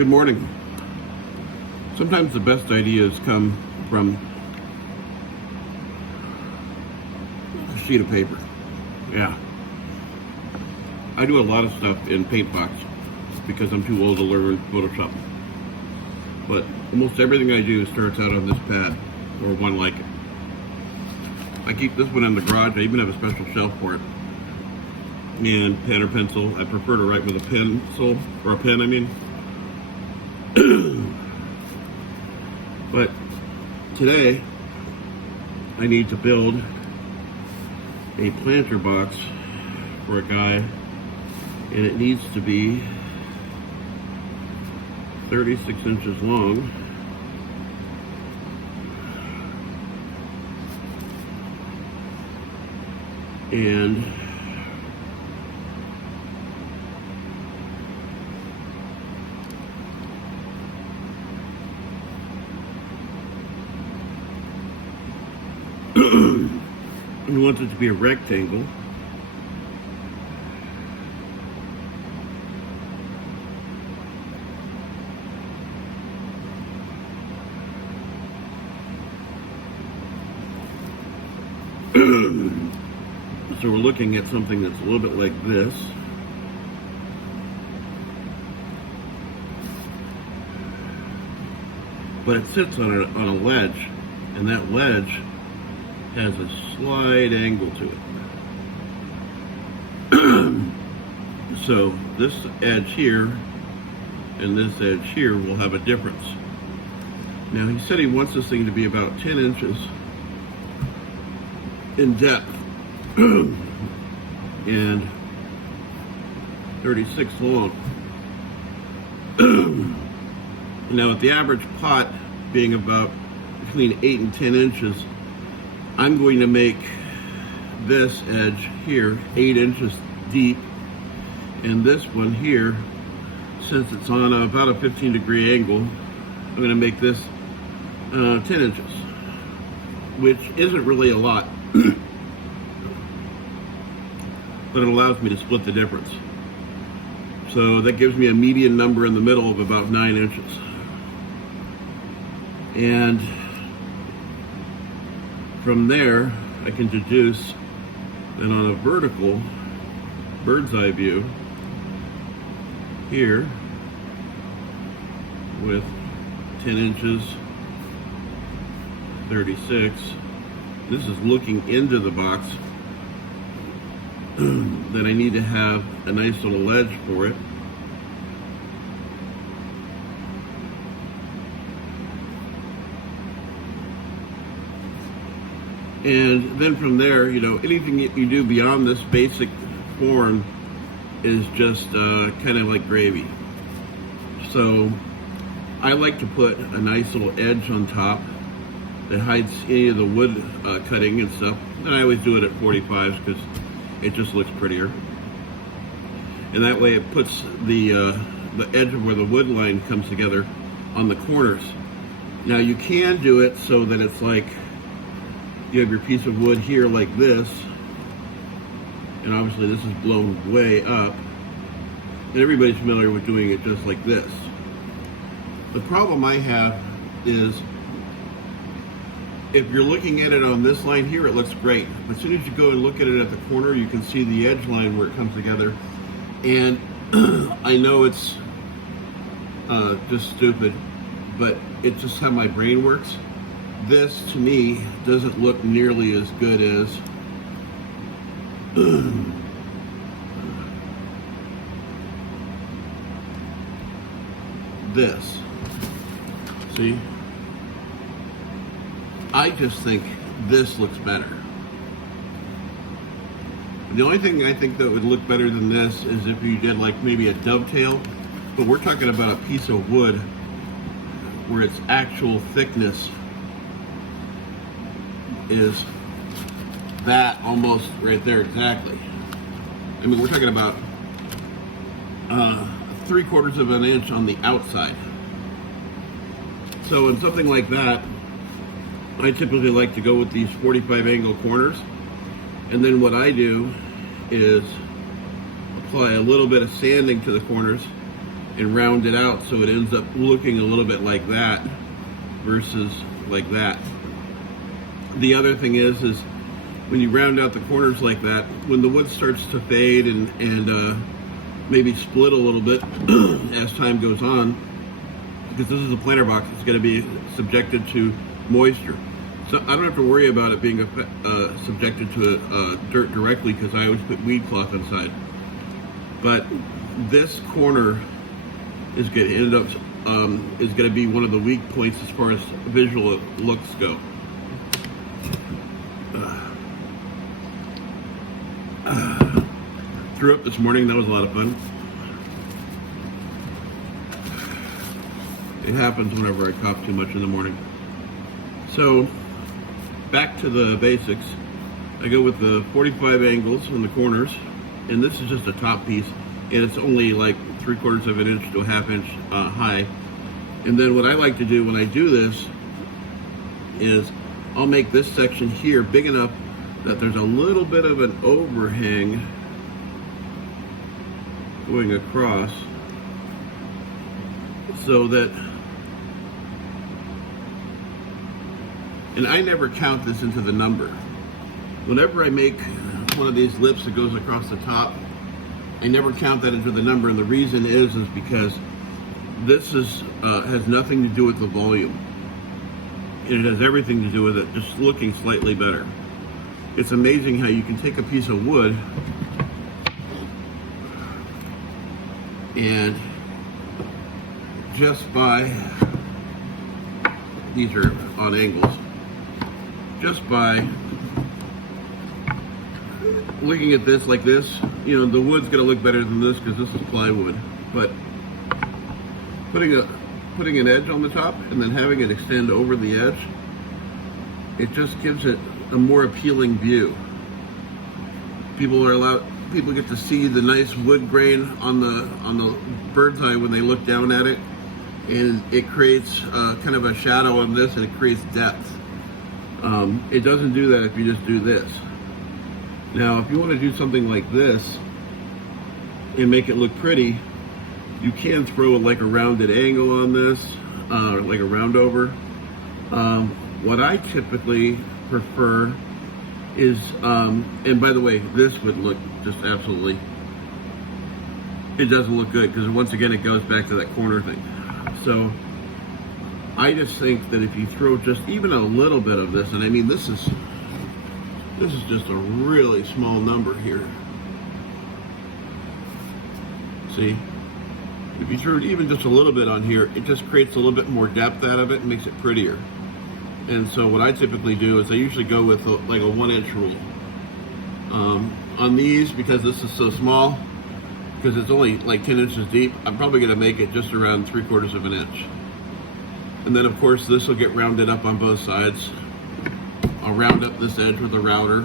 Good morning. Sometimes the best ideas come from a sheet of paper. Yeah. I do a lot of stuff in Paintbox because I'm too old to learn Photoshop. But almost everything I do starts out on this pad or one like it. I keep this one in the garage. I even have a special shelf for it. And pen or pencil. I prefer to write with a pencil, or a pen, I mean. But today I need to build a planter box for a guy, and it needs to be 36 inches long. And we want it to be a rectangle. So we're looking at something that's a little bit like this. But it sits on a ledge, and that ledge has a slight angle to it. So this edge here and this edge here will have a difference. Now he said he wants this thing to be about 10 inches in depth and 36 long. Now with the average pot being about between 8 and 10 inches, I'm going to make this edge here 8 inches deep, and this one here, since it's on about a 15-degree angle, I'm going to make this 10 inches, which isn't really a lot, but it allows me to split the difference. So that gives me a median number in the middle of about 9 inches. And from there, I can deduce that on a vertical bird's eye view here with 10 inches, 36, this is looking into the box, that I need to have a nice little ledge for it. And then from there, anything that you do beyond this basic form is just kind of like gravy. So I like to put a nice little edge on top that hides any of the wood cutting and stuff. And I always do it at 45s because it just looks prettier. And that way it puts the edge of where the wood line comes together on the corners. Now you can do it so that it's like you have your piece of wood here like this, and obviously this is blown way up, and everybody's familiar with doing it just like this. The problem I have is if you're looking at it on this line here, it looks great. But as soon as you go and look at it at the corner, you can see the edge line where it comes together. And I know it's just stupid, but it's just how my brain works. This, to me, doesn't look nearly as good as this. See? I just think this looks better. The only thing I think that would look better than this is if you did like maybe a dovetail, but we're talking about a piece of wood where its actual thickness is that almost right there exactly. I mean, we're talking about 3/4 of an inch on the outside. So in something like that, I typically like to go with these 45 angle corners, and then what I do is apply a little bit of sanding to the corners and round it out so it ends up looking a little bit like that versus like that. The other thing is when you round out the corners like that, when the wood starts to fade and maybe split a little bit as time goes on, because this is a planter box, it's going to be subjected to moisture. So I don't have to worry about it being subjected to dirt directly, because I always put weed cloth inside. But this corner is going to end up is going to be one of the weak points as far as visual looks go. Threw up this morning. That was a lot of fun. It happens whenever I cough too much in the morning. So back to the basics. I go with the 45 angles in the corners, and this is just a top piece, and it's only like 3/4 of an inch to a half inch high. And then what I like to do when I do this is I'll make this section here big enough that there's a little bit of an overhang going across, so that, and I never count this into the number. Whenever I make one of these lips that goes across the top, I never count that into the number, and the reason is because this has nothing to do with the volume. It has everything to do with it just looking slightly better. It's amazing how you can take a piece of wood and just by, these are on angles, just by looking at this like this, you know, the wood's gonna look better than this because this is plywood, but putting an edge on the top and then having it extend over the edge, it just gives it a more appealing view. People get to see the nice wood grain on the bird's eye when they look down at it, and it creates kind of a shadow on this, and it creates depth. It doesn't do that if you just do this. Now, if you want to do something like this and make it look pretty, you can throw like a rounded angle on this, like a round over. What I typically prefer is, and by the way, this would look just absolutely, it doesn't look good because once again it goes back to that corner thing. So I just think that if you throw just even a little bit of this, and I mean this is just a really small number here. See? If you threw even just a little bit on here, it just creates a little bit more depth out of it and makes it prettier. And so what I typically do is I usually go with like a 1-inch rule. On these, because this is so small, because it's only like 10 inches deep, I'm probably gonna make it just around 3/4 of an inch. And then of course this will get rounded up on both sides. I'll round up this edge with a router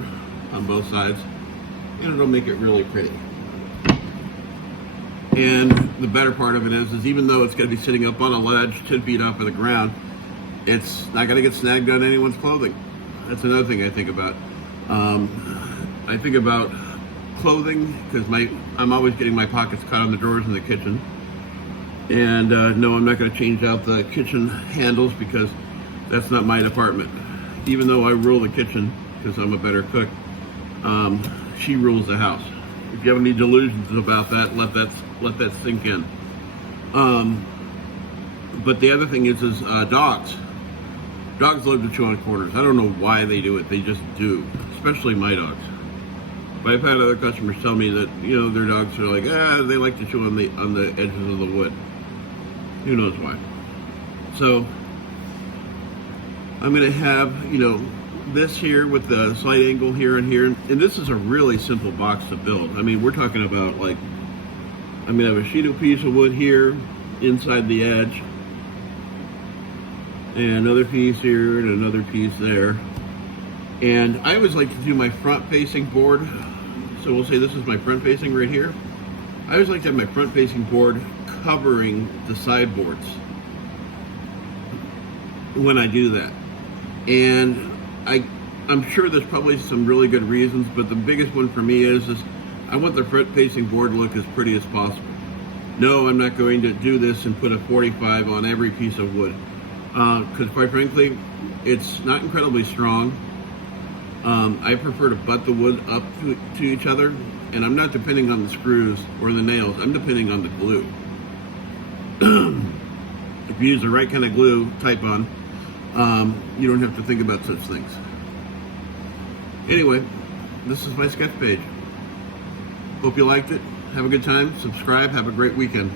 on both sides, and it'll make it really pretty. And the better part of it is even though it's gonna be sitting up on a ledge 10 feet off of the ground, it's not gonna get snagged on anyone's clothing. That's another thing I think about. I think about clothing because I'm always getting my pockets caught on the drawers in the kitchen. And no, I'm not gonna change out the kitchen handles because that's not my department. Even though I rule the kitchen because I'm a better cook, she rules the house. If you have any delusions about that, let that sink in. But the other thing is dogs. Dogs love to chew on corners. I don't know why they do it. They just do, especially my dogs. But I've had other customers tell me that, you know, their dogs are like, they like to chew on the edges of the wood. Who knows why? So I'm gonna have, you know, this here with the slight angle here and here, and this is a really simple box to build. I mean, we're talking about like, I'm gonna have a sheet of piece of wood here inside the edge, and another piece here and another piece there. And I always like to do my front facing board. So we'll say this is my front facing right here. I always like to have my front facing board covering the sideboards when I do that. And I'm sure there's probably some really good reasons, but the biggest one for me is I want the front facing board to look as pretty as possible. no, I'm not going to do this and put a 45 on every piece of wood. Because quite frankly, it's not incredibly strong. I prefer to butt the wood up to each other, and I'm not depending on the screws or the nails. I'm depending on the glue. If you use the right kind of glue, Type-On, you don't have to think about such things. Anyway, this is my sketch page. Hope you liked it. Have a good time. Subscribe. Have a great weekend.